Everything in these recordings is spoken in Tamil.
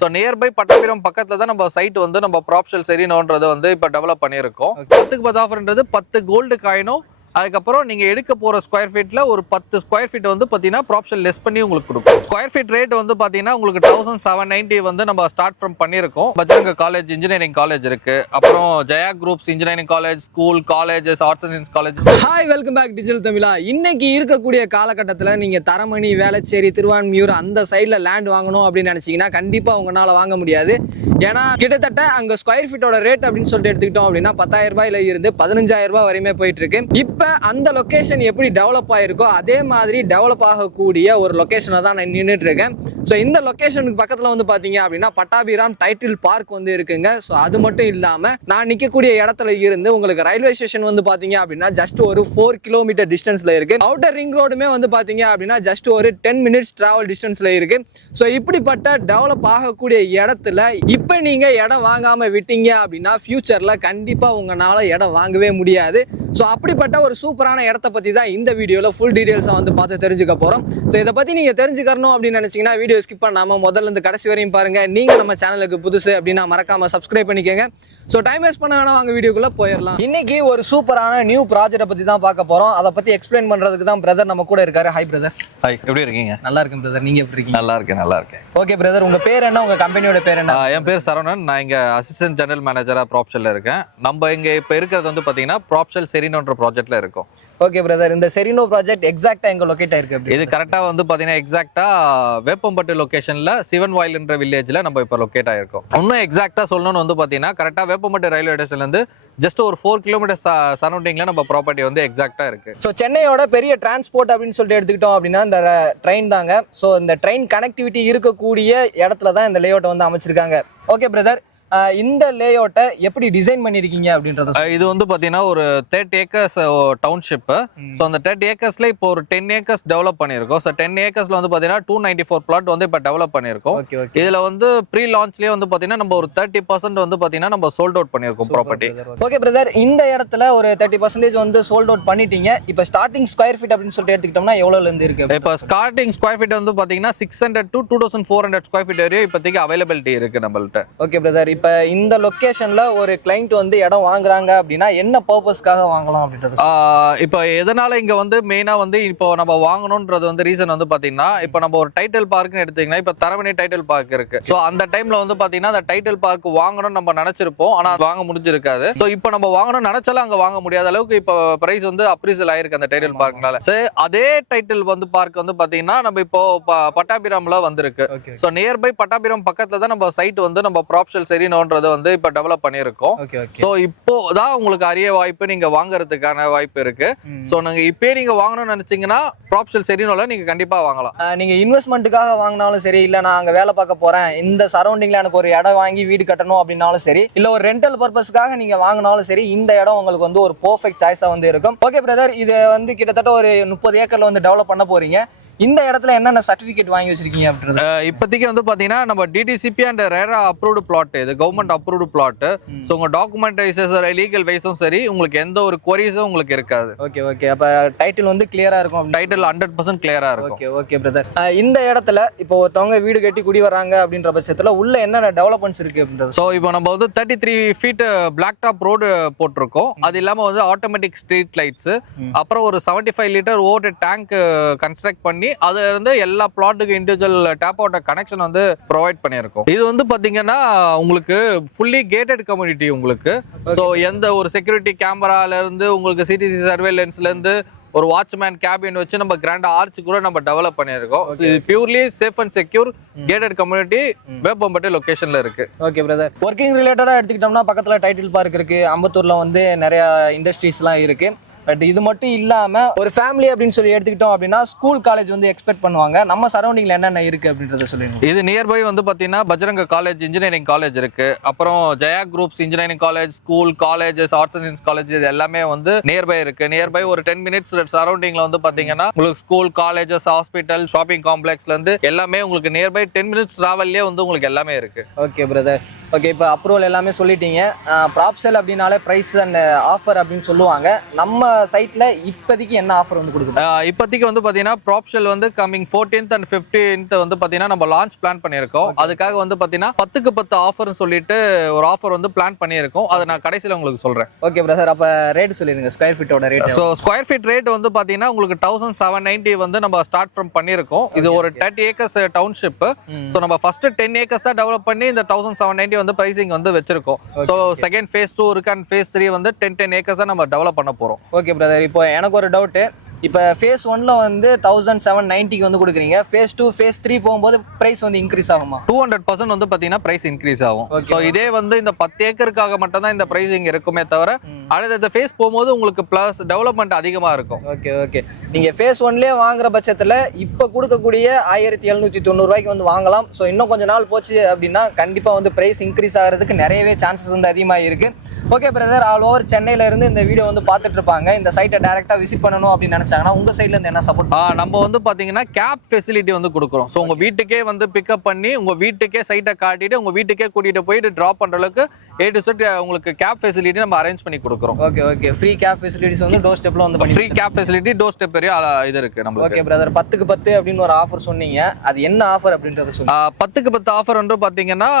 ஸோ நியர்பை பட்டாபிராம் பக்கத்துல தான் நம்ம சைட் வந்து நம்ம ப்ராப்ஷல் செரினோன்றது வந்து இப்போ டெவலப் பண்ணியிருக்கோம். 10க்கு 10 ஆஃபர்ன்றது 10 கோல்டு காயினும் அதுக்கப்புறம் நீங்க எடுக்க போற ஸ்கொயர் ஃபீட்ல ஒரு 10 ஸ்கொயர் ஃபீட் வந்து பாத்தீங்கன்னா ப்ராப்ஷல் லெஸ் பண்ணி உங்களுக்கு கொடுக்கும். ஸ்கொயர் ஃபீட் ரேட் வந்து பாத்தீங்கன்னா உங்களுக்கு 1790 வந்து நம்ம ஸ்டார்ட் ஃப்ரம் பண்ணியிருக்கோம். பஜ்ரங்க காலேஜ் இன்ஜினியரிங் காலேஜ் இருக்கு, அப்புறம் Jaya groups engineering college, school, colleges, arts and science college. Hi, welcome back digital Tamizha. இன்னைக்கு இருக்கக்கூடிய காலகட்டத்தில் நீங்க தரமணி, வேளச்சேரி, திருவான்மியூர் அந்த சைட்ல லேண்ட் வாங்கணும் அப்படின்னு நினைச்சீங்கன்னா கண்டிப்பா உங்களால வாங்க முடியாது. ஏன்னா கிட்டத்தட்ட அங்க ஸ்கொயர் ஃபீட்டோட ரேட் அப்படின்னு சொல்லிட்டு எடுத்துக்கிட்டோம் அப்படின்னா 10,000 ரூபாயில இருந்து 15,000 ரூபாய் வரையுமே போயிட்டு இருக்கு. இப்ப அந்த லொகேஷன் எப்படி டெவலப் ஆயிருக்கோ அதே மாதிரி டெவலப் ஆகக்கூடிய ஒரு லொகேஷனை தான் நான் நின்றுட்டு இருக்கேன். ஸோ இந்த லொகேஷனுக்கு பக்கத்துல வந்து பாத்தீங்க அப்படின்னா பட்டாபிராம் டைட்டில் பார்க் வந்து இருக்குங்க. ஸோ அது மட்டும் இல்லாம நான் நிக்கக்கூடிய இடத்துல இருந்து உங்களுக்கு ரயில்வே ஸ்டேஷன் வந்து பாத்தீங்க அப்படின்னா ஜஸ்ட் ஒரு 4 கிலோமீட்டர் டிஸ்டன்ஸ்ல இருக்கு. அவுட்டர் ரிங் ரோடுமே வந்து பாத்தீங்க அப்படின்னா ஜஸ்ட் ஒரு 10 மினிட்ஸ் டிராவல் டிஸ்டன்ஸ்ல இருக்கு. ஸோ இப்படிப்பட்ட டெவலப் ஆகக்கூடிய இடத்துல இப்ப நீங்க இடம் வாங்காம விட்டீங்க அப்படின்னா ஃபியூச்சர்ல கண்டிப்பா உங்களால இடம் வாங்கவே முடியாது. ஸோ அப்படிப்பட்ட ஒரு சூப்பரான இடத்த பத்தி தான் இந்த வீடியோல ஃபுல் டீடைல்ஸா வந்து பார்த்து தெரிஞ்சுக்க போறோம். ஸோ இதை பத்தி நீங்க தெரிஞ்சுக்கணும் அப்படின்னு நினைச்சீங்கன்னா வீடியோ ஸ்கிப் பண்ணாம முதல்ல இருந்து கடைசி வரையும் பாருங்க. நீங்க நம்ம சேனலுக்கு புதுசு அப்படின்னா மறக்காம சப்ஸ்கிரைப் பண்ணிக்கோங்க. ஸோ டைம் வேஸ்ட் பண்ண வேணா வாங்க வீடியோக்குள்ள போயிடலாம். இன்னைக்கு ஒரு சூப்பரான நியூ ப்ராஜெக்ட்டை பத்தி தான் பார்க்க போறோம். அதை பத்தி எக்ஸ்பிளைன் பண்றதுக்கு தான் பிரதர் நம்ம கூட இருக்காரு. Hi brother. ஹாய், எப்படி இருக்கீங்க? நல்லா இருக்கேன் பிரதர், நீங்க எப்படி இருக்கீங்க? நல்லா இருக்கேன். ஓகே பிரதர், உங்க பேர் என்ன, உங்க கம்பெனியோட பேர் என்ன? என் பேர் சரவணன். நான் இங்க அசிஸ்டன்ட் ஜெனரல் மேனேஜரா ப்ராப்ஷல்ல இருக்கேன். நம்ம இங்க இப்ப இருக்கிறது வந்து பாத்தீங்கன்னா ப்ராப்ஷல் செரினோன்ற ப்ராஜெக்ட்ல இருக்கோம். ஓகே பிரதர், இந்த செரினோ ப்ராஜெக்ட் எக்ஸாக்ட்டா எங்க லொகேட் ஆயிருக்கு? இது கரெக்டா வந்து பாத்தீங்கன்னா எக்ஸாக்ட்டா வேப்பம்பட்டு லொகேஷன்ல சிவன் வாயில்ன்ற வில்லேஜ்ல நம்ம இப்ப லொகேட் ஆயிருக்கோம். இன்னும் எக்ஸாக்ட்டா சொல்லணும்னு வந்து பாத்தீங்கன்னா கரெக்டா வேப்பம்பட்டு ரயில்வே ஸ்டேஷன்ல இருந்து ஜஸ்ட் ஒரு 4 கிலோமீட்டர் சரௌண்டிங்ல நம்ம ப்ராப்பர்ட்டி வந்து எக்ஸாக்ட்டா இருக்கு. ஸோ சென்னையோட பெரிய டிரான்ஸ்போர்ட் அப்படின்னு சொல்லிட்டு எடுத்துக்கிட்டோம் அப்படின்னா இந்த ட்ரெயின் தாங்க. ஸோ இந்த ட்ரெயின் கனெக்டிவிட்டி இருக்கக்கூடிய இடத்துல தான் இந்த லேஅவுட்டை வந்து அமைச்சிருக்காங்க. ஓகே பிரதர், இந்த லேஅவுட்டை எப்படி டிசைன் பண்ணிருக்கீங்க அப்படின்றது? இது வந்து பாத்தீங்கன்னா ஒரு 30 ஏக்கர்ஸ் டவுன்ஷிப். ஸோ அந்த 30 ஏக்கர்ஸ்ல இப்போ ஒரு 10 ஏக்கர்ஸ் டெவலப் பண்ணிருக்கோம். ஸோ 10 ஏக்கர்ஸ்ல வந்து பாத்தீங்கன்னா 294 பிளாட் வந்து இப்போ டெவலப் பண்ணிருக்கோம். இதுல வந்து ப்ரீ லான்ச்லயே வந்து பாத்தீங்கன்னா நம்ம ஒரு 30% வந்து பாத்தீங்கன்னா நம்ம சோல்ட் அவுட் பண்ணிருக்கோம் ப்ராப்பர்ட்டி. ஓகே பிரதர், இந்த இடத்துல ஒரு 30% வந்து சோல்ட் அவுட் பண்ணிட்டீங்க. இப்போ ஸ்டார்டிங் ஸ்கொயர் ஃபீட் அப்படின்னு சொல்லிட்டு எடுத்துக்கிட்டோம்னா எவ்வளவுல இருந்து இருக்கு? இப்போ ஸ்டார்டிங் ஸ்கொயர் ஃபீட் வந்து பாத்தீங்கன்னா 600 to 2400 ஸ்கொயர் ஃபீட் வரையும் இப்போதைக்கு அவைலபிலிட்டி இருக்கு நம்மள்ட்ட. ஓகே பிரதர், இப்போ இந்த லொகேஷன்ல ஒரு கிளைண்ட் வந்து இடம் வாங்குறாங்க அப்படின்னா என்ன பர்பஸ்க்காக வாங்கலாம் அப்படின்றது? இப்போ எதனால இங்க வந்து மெயினா வந்து இப்போ நம்ம வாங்கணும்ன்றது வந்து ரீசன் வந்து பாத்தீங்கன்னா இப்போ நம்ம ஒரு டைட்டில் பார்க்னு எடுத்தீங்கன்னா இப்போ தரமணி டைட்டில் பார்க் இருக்கு. ஸோ அந்த டைம்ல வந்து பாத்தீங்கன்னா அந்த டைட்டில் பார்க் வாங்கணும்னு நம்ம நினைச்சிருப்போம், ஆனா வாங்க முடிஞ்சிருக்காது. ஸோ இப்போ நம்ம வாங்கணும் நினைச்சாலும் அங்க வாங்க முடியாத அளவுக்கு இப்போ பிரைஸ் வந்து அப்ரீசல் ஆயிருக்கு அந்த டைட்டில் பார்க்னால. ஸோ அதே டைட்டில் வந்து பார்க் வந்து பாத்தீங்கன்னா நம்ம இப்போ பட்டாபிராம்ல வந்திருக்கு. ஸோ நியர்பை பட்டாபிராம் பக்கத்துல தான் நம்ம சைட் வந்து நம்ம ப்ராப்ஷல் செரினோன்றது வந்து இப்ப டெவலப் பண்ணிருக்கோம். சோ இப்போதான் உங்களுக்கு அரிய வாய்ப்பு நீங்க வாங்குறதுக்கான வாய்ப்பு இருக்கு. சோ நீங்க இப்பே நீங்க வாங்கணும்னு நினைச்சீங்கன்னா ப்ராப்ஷல் செரினோல நீங்க கண்டிப்பா வாங்கலாம். நீங்க இன்வெஸ்ட்மெண்ட்டுக்காக வாங்கினாலும் சரி, இல்ல நான் அங்க வேலை பார்க்க போறேன், இந்த சரௌண்டிங்ல எனக்கு ஒரு இடம் வாங்கி வீடு கட்டணும் அப்படின்னாலும் சரி, இல்ல ஒரு ரெண்டல் பர்பஸ்க்காக நீங்க வாங்கினாலும் சரி, இந்த இடம் உங்களுக்கு வந்து ஒரு பெர்ஃபெக்ட் சாய்ஸா வந்து இருக்கும். ஓகே பிரதர், இது வந்து கிட்டத்தட்ட ஒரு 30 ஏக்கர்ல வந்து டெவலப் பண்ண போறீங்க. இந்த இடத்துல என்னென்ன சர்டிபிகேட் வாங்கி வச்சிருக்கீங்க அப்படின்றது? இப்போதைக்கு வந்து பாத்தீங்கன்னா நம்ம DTCP and RERA approved plot, இது கவர்மெண்ட் அப்ரூவ்டு பிளாட். ஸோ உங்க டாக்குமெண்ட் வைஸஸ் லீகல் வைஸும் சரி உங்களுக்கு எந்த ஒரு குவரிஸும் உங்களுக்கு இருக்காது. ஓகே ஓகே, அப்ப டைட்டில் வந்து கிளியரா இருக்கும்? டைட்டில் 100% கிளியரா இருக்கும். ஓகே ஓகே பிரதர், இந்த இடத்துல இப்போ ஒருத்தவங்க வீடு கட்டி குடி வராங்க அப்படின்ற பட்சத்துல உள்ள என்னென்ன டெவலப்மெண்ட்ஸ் இருக்கு அப்படின்றது? ஸோ இப்போ நம்ம வந்து 33 ஃபீட் பிளாக் டாப் ரோடு போட்டிருக்கோம். அது இல்லாம வந்து ஆட்டோமேட்டிக் ஸ்ட்ரீட் லைட்ஸ், அப்புறம் ஒரு 75 லிட்டர் ஓட்டு டேங்க் கன்ஸ்ட்ரக்ட் பண்ணி அதுல இருந்து எல்லா பிளாட்டுக்கு இண்டிவிஜுவல் டேப் அவுட் கனெக்ஷன் வந்து ப்ரொவைட் பண்ணியிருக்கோம். இது வந்து பாத்தீங்கன்னா உங்களுக்கு ஃபுல்லி கேட்டட் கம்யூனிட்டி உங்களுக்கு. ஸோ எந்த ஒரு செக்யூரிட்டி கேமரால இருந்து உங்களுக்கு சிடிசி சர்வேலன்ஸ்ல இருந்து ஒரு வாட்ச்மேன் கேபின் வச்சு நம்ம கிராண்ட் ஆர்ச் கூட நம்ம டெவலப் பண்ணியிருக்கோம். இது purely safe and secure gated community Veppampattu லொகேஷன்ல இருக்கு. ஓகே பிரதர், ஒர்க்கிங் ரிலேட்டடா எடுத்துக்கிட்டோம்னா பக்கத்துல டைட்டில் பார்க் இருக்கு, அம்பத்தூர்ல வந்து நிறைய இண்டஸ்ட்ரீஸ்லாம் இருக்கு. பட் இது மட்டும் இல்லாம ஒரு ஃபேமிலி அப்படின்னு சொல்லி எடுத்துக்கிட்டோம் அப்படின்னா ஸ்கூல் காலேஜ் வந்து எக்ஸ்பெக்ட் பண்ணுவாங்க. நம்ம சரௌண்டிங்ல என்னென்ன இருக்கு அப்படின்றத சொல்லுங்க. இது நியர்பை வந்து பாத்தீங்கன்னா பஜ்ரங்க காலேஜ் இன்ஜினியரிங் காலேஜ் இருக்கு, அப்புறம் Jaya groups engineering college, school, colleges, arts and science college, இது எல்லாமே வந்து நியர்பை இருக்கு. நியர்பை ஒரு 10 மினிட்ஸ் சரௌண்டிங்ல வந்து பாத்தீங்கன்னா உங்களுக்கு ஸ்கூல், காலேஜஸ், ஹாஸ்பிட்டல், ஷாப்பிங் காம்ப்ளெக்ஸ்ல இருந்து எல்லாமே உங்களுக்கு நியர்பை 10 மினிட்ஸ் டிராவல்லே வந்து உங்களுக்கு எல்லாமே இருக்கு. ஓகே பிரதர், ஓகே இப்போ அப்ரூவல் எல்லாமே சொல்லிட்டீங்க. ப்ராப்ஷல் அப்படின்னாலே ப்ரைஸ் அண்ட் ஆஃபர் அப்படின்னு சொல்லுவாங்க. நம்ம சைட்ல இப்போதைக்கு என்ன ஆஃபர் வந்து கொடுக்குது? இப்போதைக்கு வந்து பாத்தீங்கன்னா ப்ராப்ஷல் வந்து கமிங் 14th and 15th வந்து பாத்தீங்கன்னா நம்ம லான்ச் பிளான் பண்ணியிருக்கோம். அதுக்காக வந்து பாத்தீங்கன்னா 10க்கு 10 ஆஃபர்னு சொல்லிட்டு ஒரு ஆஃபர் வந்து பிளான் பண்ணியிருக்கோம். அதை நான் கடைசியில் உங்களுக்கு சொல்றேன். ஓகே பிரதர், அப்ப ரேட் சொல்லிருங்க, ஸ்கொயர் ஃபீட்டோட rate. So square feet rate வந்து பாத்தீங்கன்னா உங்களுக்கு 1790 வந்து நம்ம ஸ்டார்ட் ஃப்ரம் பண்ணியிருக்கோம். இது ஒரு 30 ஏக்கர்ஸ் டவுன்ஷிப். ஸோ நம்ம ஃபர்ஸ்ட் 10 ஏக்கர்ஸ் தான் டெவலப் பண்ணி இந்த 1790 வந்து பிரைசிங் வந்து வச்சிருக்கோம். ஸோ செகண்ட் ஃபேஸ் 2 இருக்கு அண்ட் ஃபேஸ் 3 வந்து 10 ஏக்கர்ஸ் தான் நம்ம டெவலப் பண்ண போறோம். ஓகே பிரதர், இப்போ எனக்கு ஒரு டவுட். இப்போ ஃபேஸ் 1ல வந்து 1790க்கு வந்து கொடுக்குறீங்க, ஃபேஸ் 2 ஃபேஸ் 3 போகும்போது பிரைஸ் வந்து இன்க்ரீஸ் ஆகுமா? 200% வந்து பாத்தீங்கன்னா பிரைஸ் இன்க்ரீஸ் ஆகும். ஸோ இதே வந்து இந்த 10 ஏக்கருக்காக மட்டும் தான் இந்த பிரைசிங் இருக்குமே தவிர அடுத்த ஃபேஸ் போகும்போது உங்களுக்கு பிளஸ் டெவலப்மெண்ட் அதிகமா இருக்கும். ஓகே ஓகே, நீங்க ஃபேஸ் 1லயே வாங்குற பட்சத்துல இப்போ கொடுக்கக்கூடிய 1790 ரூபாய்க்கு வந்து வாங்கலாம். ஸோ இன்னும் கொஞ்ச நாள் போச்சு அப்படின்னா கண்டிப்பா வந்து பிரைஸ் இன்க்ரீஸ் ஆகிறதுக்கு நிறையவே சான்சஸ் வந்து அதிகமாக இருக்கு. ஓகே பிரதர், ஆல் ஓவர் சென்னையில இருந்து இந்த வீடியோ வந்து பார்த்துட்டு இருப்பாங்க. இந்த சைட்டை டைரக்டா விசிட் பண்ணணும் அப்படின்னு நினைச்சாங்கன்னா உங்க சைட்ல இருந்து என்ன சப்போர்ட்? நம்ம வந்து பாத்தீங்கன்னா கேப் ஃபெசிலிட்டி வந்து கொடுக்குறோம். ஸோ உங்க வீட்டுக்கே வந்து பிக்கப் பண்ணி உங்க வீட்டுக்கே சைட்டை காட்டிட்டு உங்க வீட்டுக்கே கூட்டிட்டு போயிட்டு டிராப் பண்ற அளவுக்கு A to Z உங்களுக்கு கேப் ஃபெசிலிட்டி நம்ம அரேஞ்ச் பண்ணி கொடுக்குறோம். Okay okay, free cab facilities வந்து டோர் ஸ்டெப்ல வந்து பண்ணி free cab facility door step வரையும் இது இருக்கு நமக்கு. ஓகே பிரதர், 10க்கு 10 அப்படின்னு ஒரு ஆஃபர் சொன்னீங்க, அது என்ன ஆஃபர் அப்படின்றத சொல்லுங்க. 10க்கு 10 ஆஃபர் வந்து பாத்தீங்கன்னா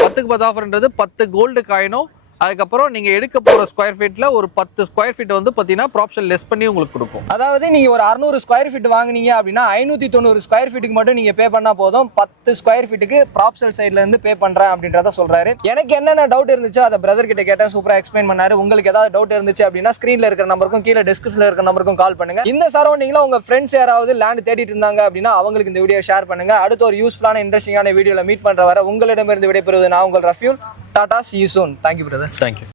10க்கு 10 ஆஃபர்ன்றது 10 கோல்டு காயினும் அதுக்கப்புறம் நீங்க எடுக்க போற ஸ்கொயர் ஃபீட்ல ஒரு 10 ஸ்கொயர் ஃபீட் வந்து பாத்தீங்கன்னா ப்ராப்ஷன் லெஸ் பண்ணி உங்களுக்கு கொடுக்கும். அதாவது நீங்க ஒரு 600 ஸ்கொயர் ஃபீட் வாங்குனீங்க அப்படின்னா 590 ஸ்கொயர் ஃபீட்டுக்கு மட்டும் நீங்க பே பண்ணா போதும். 10 ஸ்கொயர் ஃபீட்டுக்கு ப்ராப்ஷல் சைட்ல இருந்து பே பண்றேன் அப்படின்றத சொல்றாரு. எனக்கு என்னென்ன டவுட் இருந்துச்சோ அதை பிரதர் கிட்ட கேட்டேன், சூப்பரா எக்ஸ்பிளைன் பண்ணாரு. உங்களுக்கு ஏதாவது டவுட் இருந்துச்சு அப்படின்னா ஸ்கிரீன்ல இருக்கிற நம்பருக்கும் கீழே டிஸ்கிரிப்ஷன்ல இருக்கிற நம்பருக்கும் கால் பண்ணுங்க. இந்த சரௌண்டிங்ல உங்க ஃப்ரெண்ட்ஸ் யாராவது லேண்ட் தேடிட்டு இருந்தாங்க அப்படின்னா அவங்களுக்கு இந்த வீடியோ ஷேர் பண்ணுங்க. அடுத்த ஒரு யூஸ்ஃபுல்லான இன்ட்ரெஸ்டிங்கான வீடியோல மீட் பண்ற வரை உங்களிடமிருந்து விடைபெறுவது நான் உங்கள் Rafiul. Tata, see you soon. Thank you brother. Thank you.